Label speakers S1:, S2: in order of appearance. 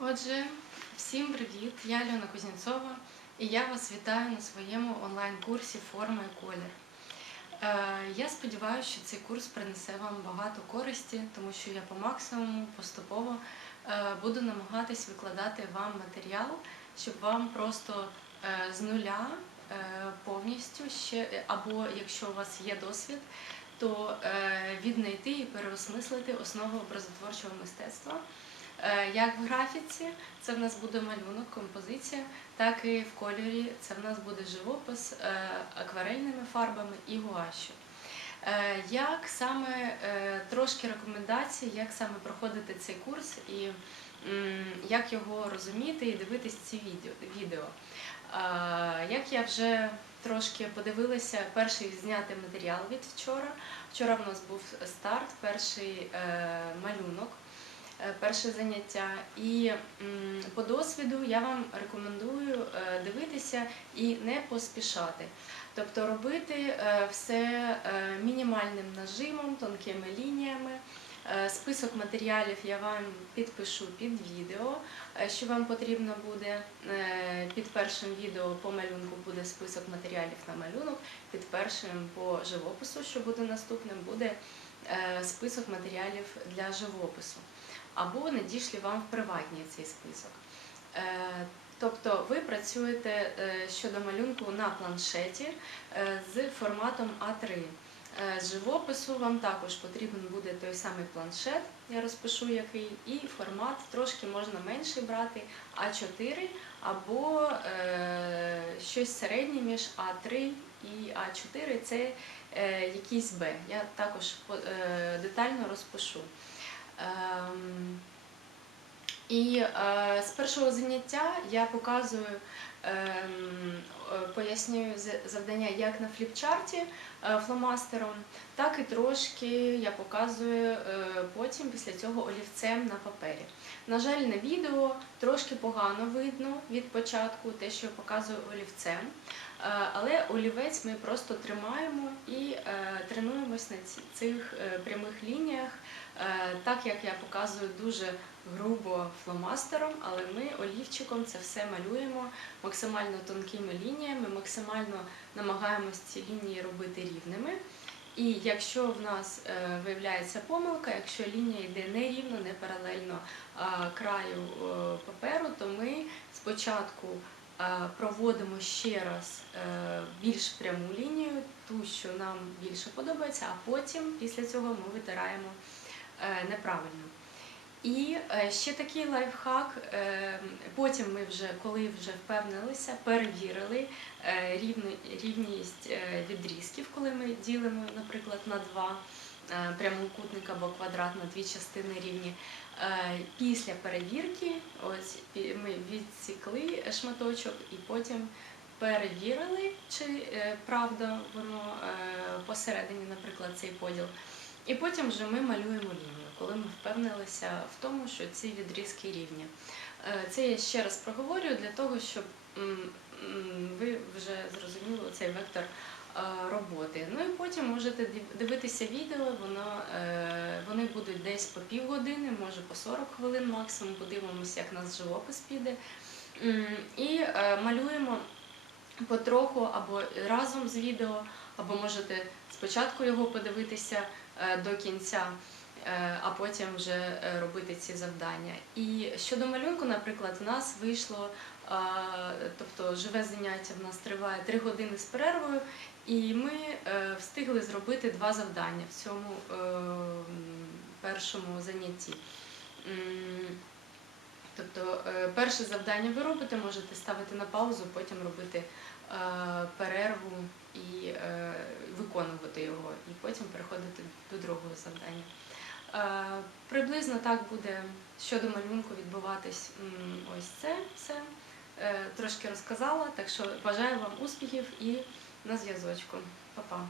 S1: Отже, всім привіт! Я Альона Кузнєцова і я вас вітаю на своєму онлайн-курсі Форма і колір. Е, Я сподіваюся, що цей курс принесе вам багато користі, тому що я по максимуму поступово е, буду намагатись викладати вам матеріал, щоб вам просто е, з нуля повністю ще, або якщо у вас є досвід, то віднайти і переосмислити основи образотворчого мистецтва. Е, Як в графіці, це в нас буде малюнок, композиція, так і в кольорі це в нас буде живопис е, акварельними фарбами і гуашю. Е, Як саме трошки рекомендацій, як саме проходити цей курс і як його розуміти і дивитись ці відео. Як я вже трошки подивилася, перший знятий матеріал від вчора. Вчора в нас був старт, перший малюнок перше заняття. І по досвіду я вам рекомендую е, дивитися і не поспішати. Тобто робити е, все е, мінімальним нажимом, тонкими лініями. Е, Список матеріалів я вам підпишу під відео, е, що вам потрібно буде. Е, Під першим відео по малюнку буде список матеріалів на малюнок, під першим по живопису, що буде наступним, буде е, список матеріалів для живопису або надішлі вам в приватні цей список. Е, Тобто ви працюєте е, щодо малюнку на планшеті е, з форматом А3. Е, З живопису вам також потрібен буде той самий планшет, я розпишу який, і формат трошки можна менший брати А4 або е, щось середнє між А3 і А4 це е, якийсь Б. Я також е, детально розпишу. Ем, І е, з першого заняття я показую, ем, е, пояснюю завдання як на фліпчарті е, фломастером, так і трошки я показую потім після цього олівцем на папері. На жаль, на відео трошки погано видно від початку те, що я показую олівцем. Е, Але олівець ми просто тримаємо і е, тренуємось на цих е, прямих лініях, так як я показую дуже грубо фломастером, але ми олівчиком це все малюємо максимально тонкими лініями, максимально намагаємось ці лінії робити рівними. І якщо в нас виявляється помилка, якщо лінія йде не рівно, не паралельно краю паперу, то ми спочатку проводимо ще раз е, більш пряму лінію, ту, що нам більше подобається, а потім після цього ми витираємо е, неправильно. І е, ще такий лайфхак. Потім ми вже, коли вже впевнилися, перевірили рівність відрізків, коли ми ділимо, наприклад, на два прямокутник або квадрат на дві частини рівні. Е, Після перевірки ось ми відсікли шматочок і потім перевірили, чи е, правда воно е, посередині, наприклад, цей поділ. І потім вже ми малюємо лінію, коли ми впевнилися в тому, що ці відрізки рівні. Е, Це я ще раз проговорюю для того, щоб ви вже зрозуміли цей вектор е, роботи. Ну і потім можете дивитися відео, воно, е, вони будуть десь по півгодини, може по 40 хвилин максимум, подивимося, як нас живопис піде. І е, малюємо потроху або разом з відео, або можете спочатку його подивитися е, до кінця, е, а потім вже е, робити ці завдання. І щодо малюнку, наприклад, в нас вийшло, е, тобто живе заняття в нас триває 3 години з перервою, і ми е, встигли зробити два завдання в цьому е, першому занятті. Тобто е, перше завдання ви робите, можете ставити на паузу, потім робити перерву і виконувати його, і потім переходити до другого завдання. Приблизно так буде щодо малюнку відбуватись ось це все. Е, Трошки розказала, так що бажаю вам успіхів і на зв'язочку. Па-па!